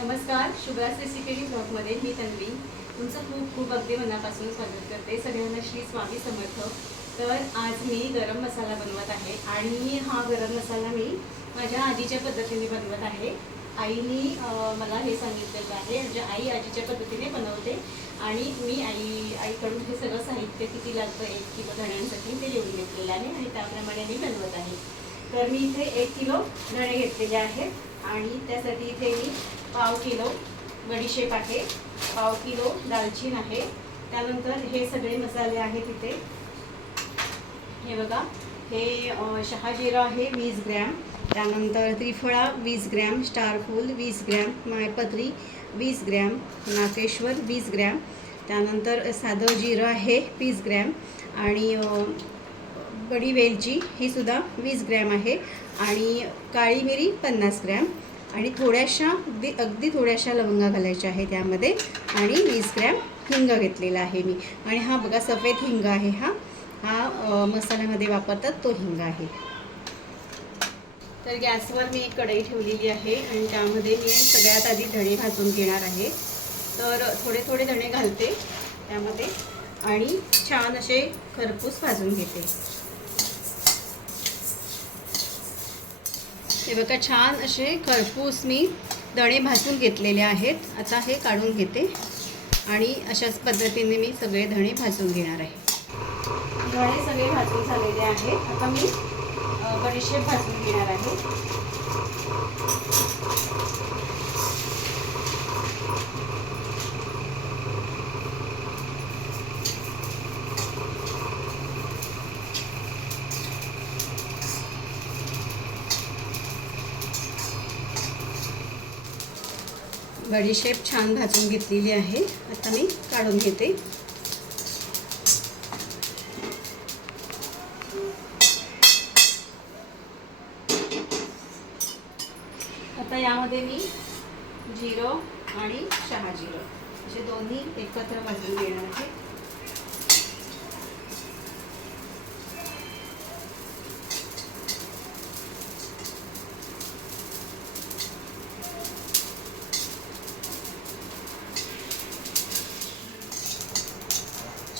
नमस्कार शुभ्रास रेसिपी ब्लॉगमध्ये मी तन्वी. तुमचं खूप खूप अगदी मनापासून स्वागत करते. सगळ्यांना श्री स्वामी समर्थ. तर आज मी गरम मसाला बनवत आहे आणि हा गरम मसाला मी माझ्या आजीच्या पद्धतीने बनवत आहे. आईनी मला हे सांगितलेलं आहे म्हणजे आई आजीच्या पद्धतीने बनवते आणि मी आई आईकडून हे सगळं साहित्य किती लागतं एक किलो धण्यांसाठी ते लिहून घेतलेलं आहे आणि त्याप्रमाणे मी बनवत आहे. तर मी इथे एक किलो धणे घेतलेले आहेत आणि त्यासाठी इथे मी पाव किलो बडीशेप आहे पाव किलो दालचीन आहे त्यानंतर हे सगळे मसाले आहेत इथे. हे बघा हे शहाजीरा शहाजिरा आहे वीस ग्रॅम त्यानंतर त्रिफळा वीस ग्रॅम स्टारफूल वीस ग्रॅम मायपत्री वीस ग्रॅम नाकेश्वर वीस ग्रॅम त्यानंतर साधं जिरं आहे वीस ग्रॅम आणि बडी वेलची ही सुद्धा वीस ग्रॅम आहे आणि काळी मिरी पन्नास ग्रॅम. आणि थोड्याशा अगदी अगदी थोड्याशा लवंगा घालायच्या आहे त्यामध्ये आणि वीस ग्रॅम हिंग घेतलेला आहे मी. आणि हा बघा सफेद हिंग आहे हा. हा मसाल्यामध्ये वापरतात तो हिंग आहे. तर गॅसवर मी एक कढई ठेवलेली आहे आणि त्यामध्ये मी सगळ्यात आधी धणे भाजून घेणार आहे. तर थोडे थोडे धणे घालते त्यामध्ये. आणि छान असे खरपूस भाजून घेते. हे बघा छान असे खरपूस मी दणे भाजून घेतलेले आहेत. आता हे काढून घेते. आणि अशाच पद्धतीने मी सगळे धणे भाजून घेणार आहे. धणे सगळे भाजून झालेले आहेत. आता मी बडीशेप भाजून घेणार आहे. बडीशेप छान भाजून घेतलेली आहे. आता मी काढून घेते. आता यामध्ये मी जिरो आणि शहा जिरं. असे दोन्ही एकत्र भाजून घेणार आहे.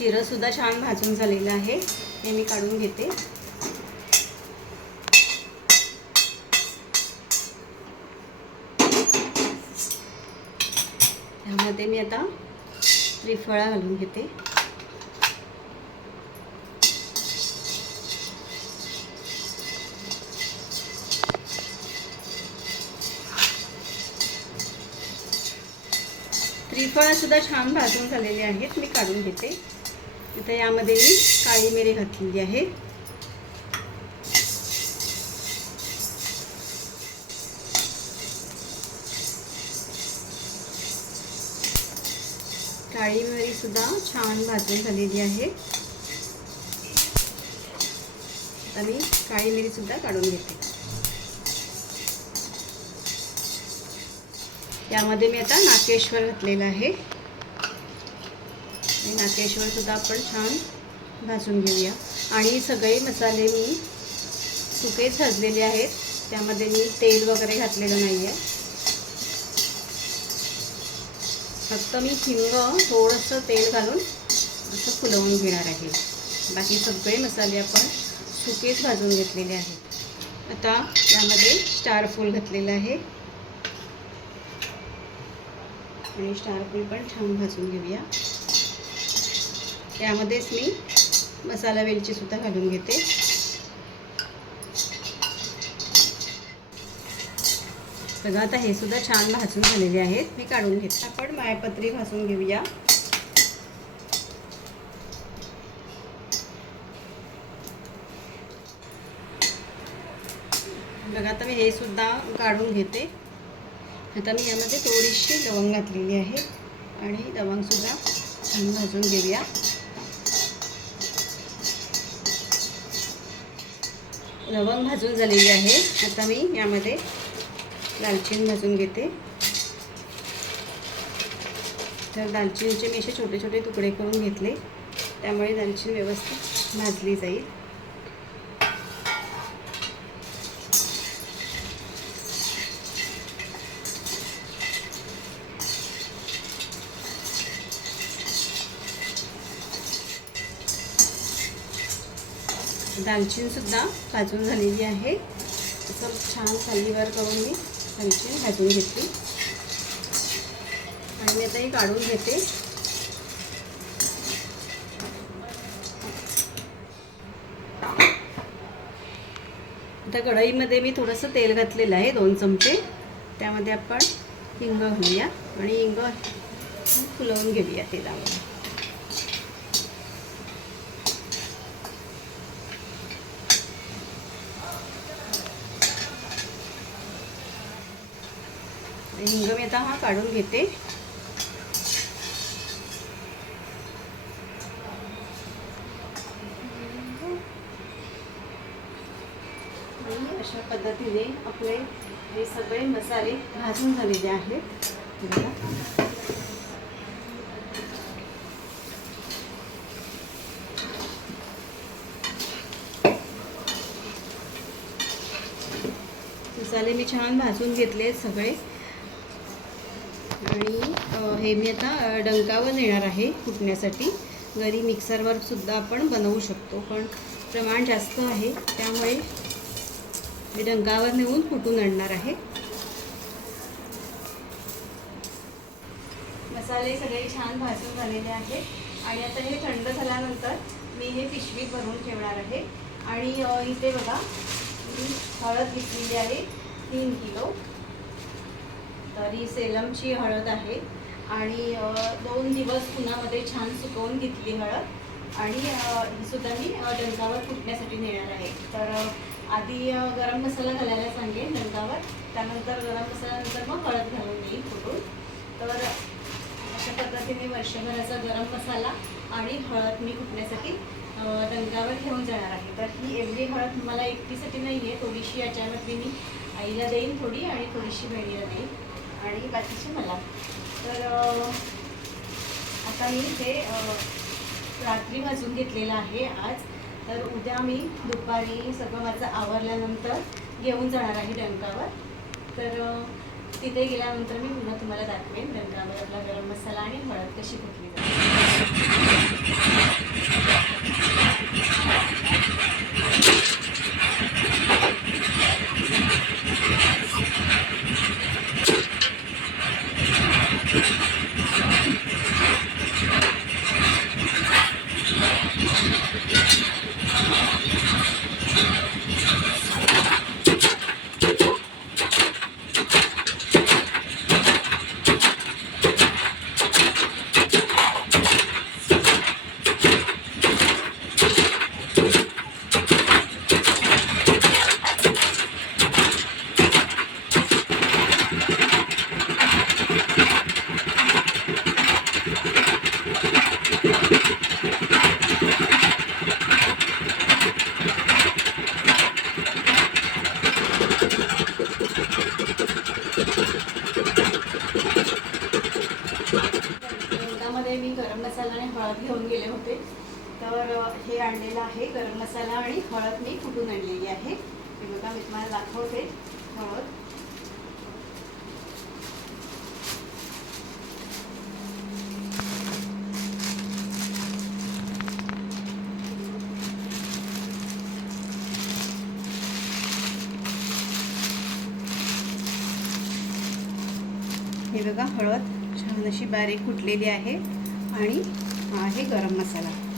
जिरंसुद्धा छान भाजून झालेलं आहे. हे मी काढून घेते. त्यामध्ये मी आता त्रिफळा घालून घेते. त्रिफळा सुद्धा छान भाजून झालेले आहेत. मी काढून घेते. आता यामध्ये मी काळी मिरी घातलेली आहे. काळी मिरी सुद्धा छान भाजून झालेली आहे. आता मी काळी मिरी सुद्धा काढून घेते. यामध्ये मी आता नाकेश्वर घातलेलं आहे. आणि नाकेश्वर सुद्धा आपण छान भाजून घेऊया. आणि सगळे मसाले मी सुकेच भाजलेले आहेत. त्यामध्ये मी तेल वगैरे घातलेलं नाही आहे फक्त मी हिंग थोडंसं तेल घालून असं फुलवून घेणार आहे. बाकी सगळे मसाले आपण सुकेच भाजून घेतलेले आहेत. आता यामध्ये स्टार फूल घातलेलं आहे. आणि स्टार फूल पण छान भाजून घेऊया. त्यामध्येच मी मसाला वेलचीसुद्धा घालून घेते. बघा आता हे सुद्धा छान भाजून झालेले आहेत. मी काढून घेते आपण मायपत्री भाजून घेऊया. बघा आता मी हे सुद्धा काढून घेते. आता मी यामध्ये थोडीशी लवंग घातलेली आहे. आणि लवंगसुद्धा छान भाजून घेऊया. लवंग भाजून झालेली आहे. आता मी यामध्ये दालचिनी भाजून घेते. तर दालचिनीचे मी असे छोटे छोटे तुकडे करून घेतले. त्यामुळे दालचिनी व्यवस्थित भाजली जाईल. दालचीनसुद्धा भाजून झालेली आहे. असं छान खालीवर करून मी दालचीन भाजून घेतली. आणि मी आता ही काढून घेते. आता कढईमध्ये मी थोडंसं तेल घातलेलं आहे दोन चमचे. त्यामध्ये आपण हिंग घालूया आणि हिंग फुलवून घेऊया तेलामध्ये. हिंग मी आता हा काढून घेते. अशा पद्धतीने आपले हे सगळे मसाले भाजून झालेले आहेत. मसाले मी छान भाजून घेतले सगळे. आणि हे मी आता डंकावर नेणार आहे फुटण्यासाठी घरी मिक्सरवर सुद्धा आपण बनवू शकतो पण प्रमाण जास्त आहे. त्यामुळे मी डंकावर नेऊन फुटून आणणार आहे? मसाले सगळे छान भाजून झालेले आहेत. आणि आता हे थंड झाल्यानंतर मी हे पिशवीत भरून ठेवणार आहे. आणि इथे बघा मी हळद घेतलेली आहे तीन किलो. तर ही सेलमची हळद आहे. आणि दोन दिवस उन्हामध्ये छान सुकवून घेतली हळद. आणि ही सुद्धा मी दंगावर डंकावर नेणार आहे. तर आधी गरम मसाला घालायला सांगेन दंगावर त्यानंतर गरम मसाल्यानंतर मग हळद घालून येईल फुटून. तर अशा पद्धतीने वर्षभराचा गरम मसाला आणि हळद मी फुटण्यासाठी दंगावर घेऊन जाणार आहे. तर ही एवढी हळद मला एकटीसाठी नाही आहे थोडीशी याच्यामध्ये मी आईला देईन थोडी आणि थोडीशी बहिणीला देईन. आणि बाकीचे मला. तर आता मी हे रात्री भाजून घेतलेलं आहे आज. तर उद्या मी दुपारी सगळं माझं आवरल्यानंतर घेऊन जाणार आहे डंकावर. तर तिथे गेल्यानंतर मी पुन्हा तुम्हाला दाखवेन डंकावर आपला गरम मसाला आणि हळद कशी कुठली जाते त्यामध्ये मी गरम मसाला आणि हळद घेऊन गेले होते तर अ, हे आणलेलं आहे गरम मसाला आणि हळद मी फुटून आणलेली आहे. हे बघा मी तुम्हाला दाखवते. हळद. हे बघा हळद छान अशी बारीक कुटलेली आहे. आणि आहे गरम मसाला.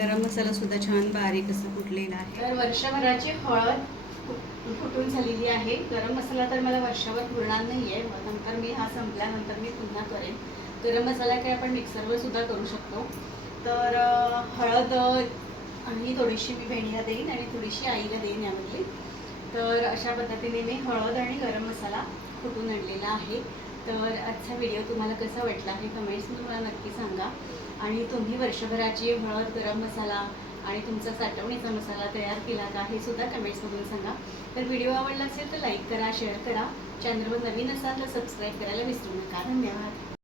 गरम मसाला सुद्धा छान बारीक असं कुटलेला आहे. तर वर्षभराची हळद फुटून झालेली आहे. गरम मसाला तर मला वर्षभर पुरणार नाही आहे नंतर मी हा संपल्यानंतर मी पुन्हा करेन. गरम मसाला काय आपण मिक्सरवर सुद्धा करू शकतो. तर हळद आणि थोडीशी मी बहिणीला देईन आणि थोडीशी आईला देईन यामधली. तर अशा पद्धतीने मी हळद आणि गरम मसाला फुटून आणलेला आहे. तर आजचा व्हिडिओ तुम्हाला कसा वाटला हे कमेंट्समध्ये मला नक्की सांगा. आणि तुम्ही वर्षभराची हळद गरम मसाला आणि तुमचा साठवणीचा मसाला तयार केला का हे सुद्धा कमेंट्समधून सांगा. तर व्हिडिओ आवडला असेल तर लाईक करा शेअर करा. चॅनलवर नवीन असाल तर सबस्क्राईब करायला विसरू नका. धन्यवाद.